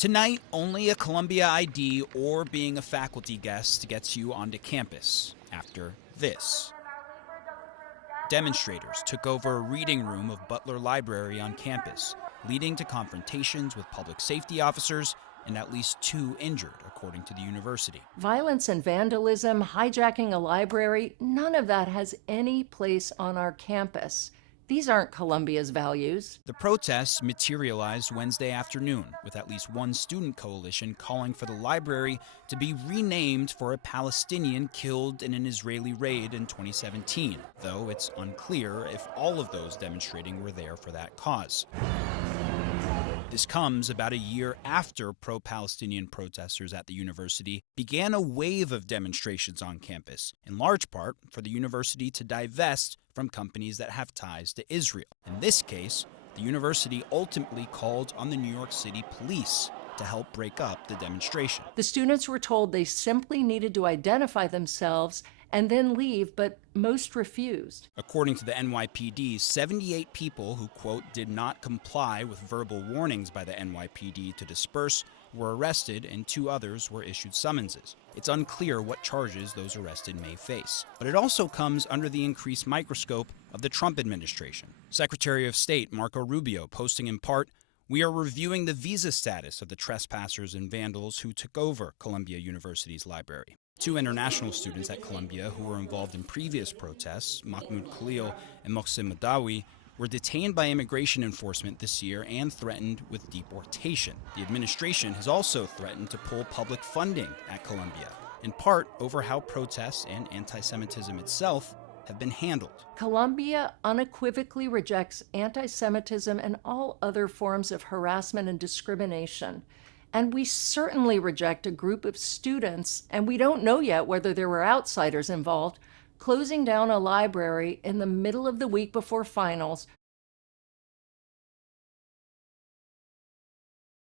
Tonight, only a Columbia ID or being a faculty guest gets you onto campus. After this, demonstrators took over a reading room of Butler Library on campus, leading to confrontations with public safety officers and at least 2 injured, according to the university. Violence and vandalism, hijacking a library, none of that has any place on our campus. These aren't Columbia's values. The protests materialized Wednesday afternoon, with at least one student coalition calling for the library to be renamed for a Palestinian killed in an Israeli raid in 2017, though it's unclear if all of those demonstrating were there for that cause. This comes about a year after pro-Palestinian protesters at the university began a wave of demonstrations on campus, in large part for the university to divest from companies that have ties to Israel. In this case, the university ultimately called on the New York City police to help break up the demonstration. The students were told they simply needed to identify themselves and then leave, but most refused. According to the NYPD, 78 people who, quote, did not comply with verbal warnings by the NYPD to disperse were arrested and 2 others were issued summonses. It's unclear what charges those arrested may face. But it also comes under the increased microscope of the Trump administration. Secretary of State Marco Rubio posting in part, "We are reviewing the visa status of the trespassers and vandals who took over Columbia University's library." 2 international students at Columbia who were involved in previous protests, Mahmoud Khalil and Mohsen Madawi, were detained by immigration enforcement this year and threatened with deportation. The administration has also threatened to pull public funding at Columbia, in part over how protests and anti-Semitism itself have been handled. Columbia unequivocally rejects anti-Semitism and all other forms of harassment and discrimination. And we certainly reject a group of students, and we don't know yet whether there were outsiders involved, closing down a library in the middle of the week before finals